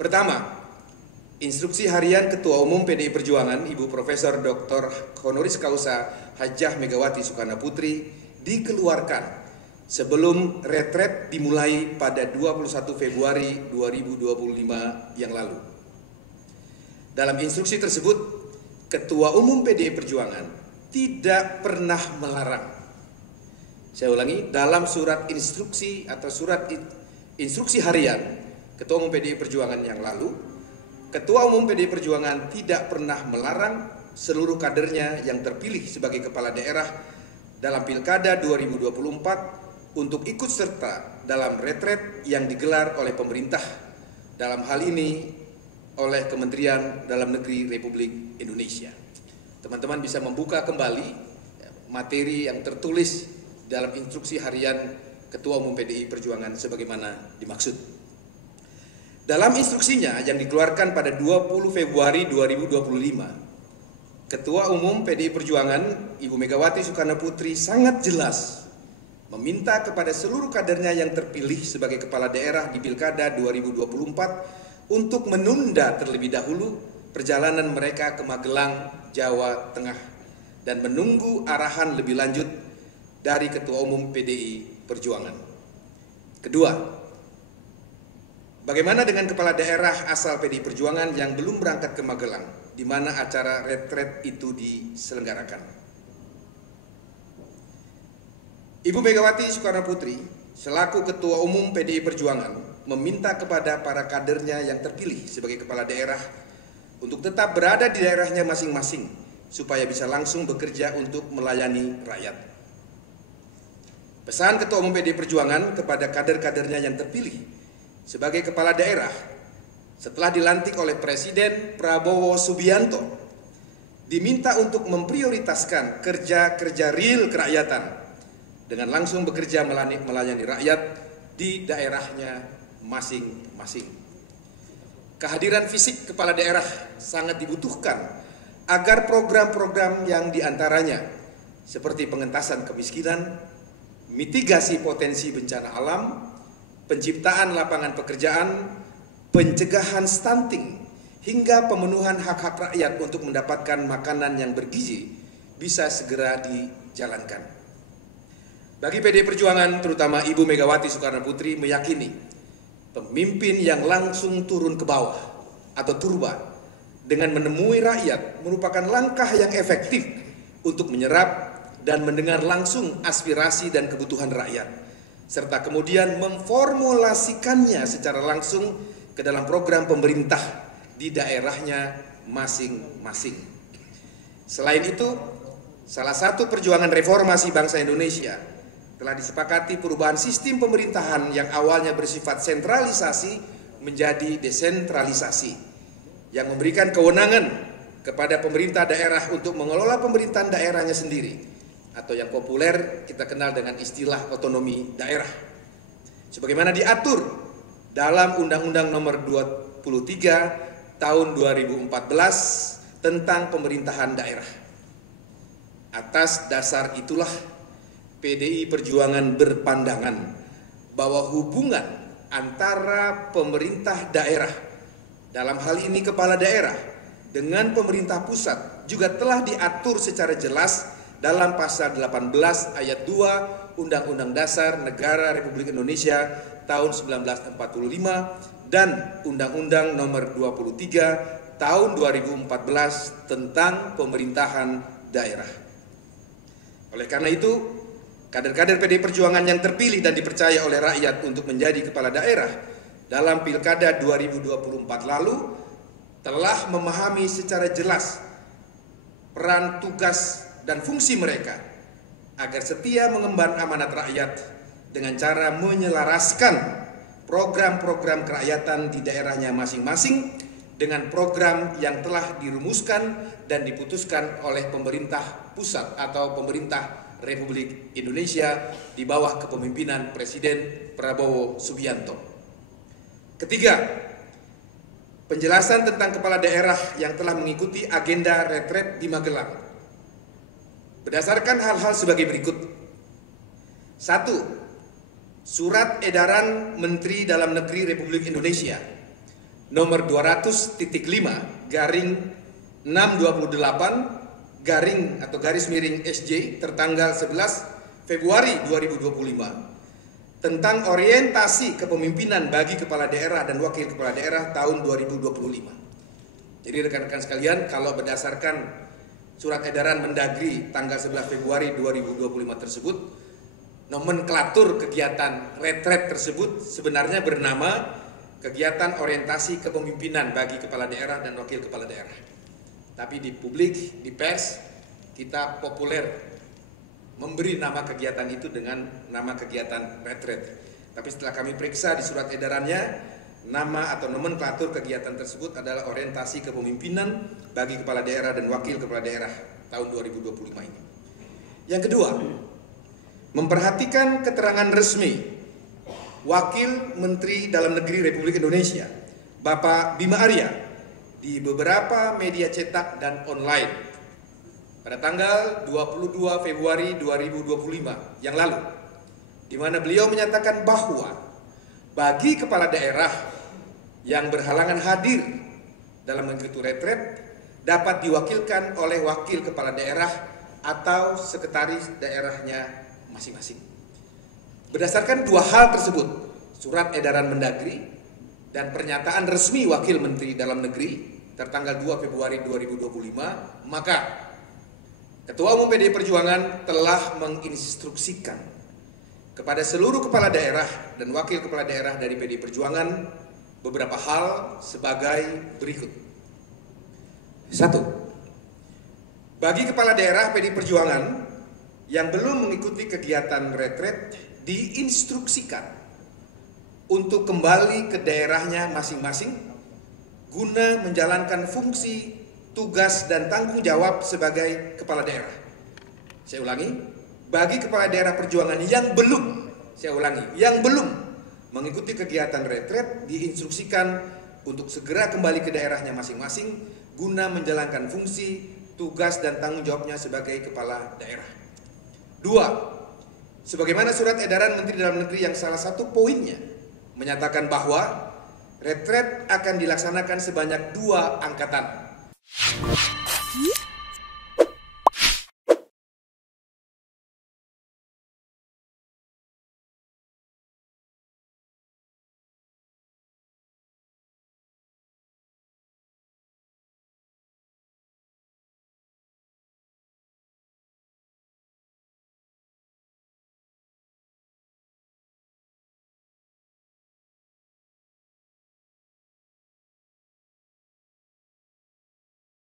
Pertama, instruksi harian Ketua Umum PDI Perjuangan Ibu Profesor Dr. Honoris Causa Hajah Megawati Soekarno Putri dikeluarkan sebelum retret dimulai pada 21 Februari 2025 yang lalu. Dalam instruksi tersebut, Ketua Umum PDI Perjuangan tidak pernah melarang. Saya ulangi, dalam surat instruksi atau surat instruksi harian Ketua Umum PDI Perjuangan yang lalu, Ketua Umum PDI Perjuangan tidak pernah melarang seluruh kadernya yang terpilih sebagai kepala daerah dalam Pilkada 2024 untuk ikut serta dalam retret yang digelar oleh pemerintah, dalam hal ini oleh Kementerian Dalam Negeri Republik Indonesia. Teman-teman bisa membuka kembali materi yang tertulis dalam instruksi harian Ketua Umum PDI Perjuangan sebagaimana dimaksud. Dalam instruksinya yang dikeluarkan pada 20 Februari 2025, Ketua Umum PDI Perjuangan Ibu Megawati Soekarno Putri sangat jelas meminta kepada seluruh kadernya yang terpilih sebagai kepala daerah di Pilkada 2024 untuk menunda terlebih dahulu perjalanan mereka ke Magelang, Jawa Tengah dan menunggu arahan lebih lanjut dari Ketua Umum PDI Perjuangan. Kedua, bagaimana dengan kepala daerah asal PDI Perjuangan yang belum berangkat ke Magelang, di mana acara retret itu diselenggarakan? Ibu Megawati Soekarno Putri selaku Ketua Umum PDI Perjuangan meminta kepada para kadernya yang terpilih sebagai kepala daerah untuk tetap berada di daerahnya masing-masing supaya bisa langsung bekerja untuk melayani rakyat. Pesan Ketua Umum PDI Perjuangan kepada kader-kadernya yang terpilih sebagai kepala daerah setelah dilantik oleh Presiden Prabowo Subianto diminta untuk memprioritaskan kerja-kerja real kerakyatan dengan langsung bekerja melayani rakyat di daerahnya masing-masing. Kehadiran fisik kepala daerah sangat dibutuhkan agar program-program yang diantaranya seperti pengentasan kemiskinan, mitigasi potensi bencana alam, penciptaan lapangan pekerjaan, pencegahan stunting, hingga pemenuhan hak-hak rakyat untuk mendapatkan makanan yang bergizi bisa segera dijalankan. Bagi PDI Perjuangan, terutama Ibu Megawati Soekarno Putri meyakini pemimpin yang langsung turun ke bawah atau turba dengan menemui rakyat merupakan langkah yang efektif untuk menyerap dan mendengar langsung aspirasi dan kebutuhan rakyat, serta kemudian memformulasikannya secara langsung ke dalam program pemerintah di daerahnya masing-masing. Selain itu, salah satu perjuangan reformasi bangsa Indonesia telah disepakati perubahan sistem pemerintahan yang awalnya bersifat sentralisasi menjadi desentralisasi, yang memberikan kewenangan kepada pemerintah daerah untuk mengelola pemerintahan daerahnya sendiri, atau yang populer kita kenal dengan istilah otonomi daerah, sebagaimana diatur dalam Undang-Undang Nomor 23 Tahun 2014 tentang pemerintahan daerah. Atas dasar itulah PDI Perjuangan berpandangan bahwa hubungan antara pemerintah daerah, dalam hal ini kepala daerah, dengan pemerintah pusat juga telah diatur secara jelas dalam pasal 18 ayat 2 Undang-Undang Dasar Negara Republik Indonesia tahun 1945 dan Undang-Undang Nomor 23 tahun 2014 tentang pemerintahan daerah. Oleh karena itu, kader-kader PDI Perjuangan yang terpilih dan dipercaya oleh rakyat untuk menjadi kepala daerah dalam Pilkada 2024 lalu telah memahami secara jelas peran, tugas, dan fungsi mereka agar setia mengemban amanat rakyat dengan cara menyelaraskan program-program kerakyatan di daerahnya masing-masing dengan program yang telah dirumuskan dan diputuskan oleh pemerintah pusat atau pemerintah Republik Indonesia di bawah kepemimpinan Presiden Prabowo Subianto. Ketiga, penjelasan tentang kepala daerah yang telah mengikuti agenda retret di Magelang berdasarkan hal-hal sebagai berikut. 1. Surat edaran Menteri Dalam Negeri Republik Indonesia nomor 200.5 garing 628 garing atau garis miring SJ tertanggal 11 Februari 2025 tentang orientasi kepemimpinan bagi kepala daerah dan wakil kepala daerah tahun 2025. Jadi rekan-rekan sekalian, kalau berdasarkan surat edaran Mendagri tanggal 11 Februari 2025 tersebut, nomenklatur kegiatan retret tersebut sebenarnya bernama kegiatan orientasi kepemimpinan bagi kepala daerah dan wakil kepala daerah. Tapi di publik, di pers, kita populer memberi nama kegiatan itu dengan nama kegiatan retret. Tapi setelah kami periksa di surat edarannya, nama atau nomenklatur kegiatan tersebut adalah orientasi kepemimpinan bagi kepala daerah dan wakil kepala daerah tahun 2025 ini. Yang kedua, memperhatikan keterangan resmi Wakil Menteri Dalam Negeri Republik Indonesia, Bapak Bima Arya, di beberapa media cetak dan online pada tanggal 22 Februari 2025 yang lalu, di mana beliau menyatakan bahwa bagi kepala daerah yang berhalangan hadir dalam mengikuti retret dapat diwakilkan oleh wakil kepala daerah atau sekretaris daerahnya masing-masing. Berdasarkan dua hal tersebut, surat edaran Mendagri dan pernyataan resmi Wakil Menteri Dalam Negeri tertanggal 2 Februari 2025, maka Ketua Umum PDI Perjuangan telah menginstruksikan kepada seluruh kepala daerah dan wakil kepala daerah dari PDI Perjuangan beberapa hal sebagai berikut. 1. Bagi kepala daerah PDI Perjuangan yang belum mengikuti kegiatan retret diinstruksikan untuk kembali ke daerahnya masing-masing guna menjalankan fungsi, tugas, dan tanggung jawab sebagai kepala daerah. Saya ulangi, bagi kepala daerah perjuangan yang belum, saya ulangi, yang belum mengikuti kegiatan retret diinstruksikan untuk segera kembali ke daerahnya masing-masing guna menjalankan fungsi, tugas, dan tanggung jawabnya sebagai kepala daerah. 2. Sebagaimana surat edaran Menteri Dalam Negeri yang salah satu poinnya menyatakan bahwa retret akan dilaksanakan sebanyak 2 angkatan.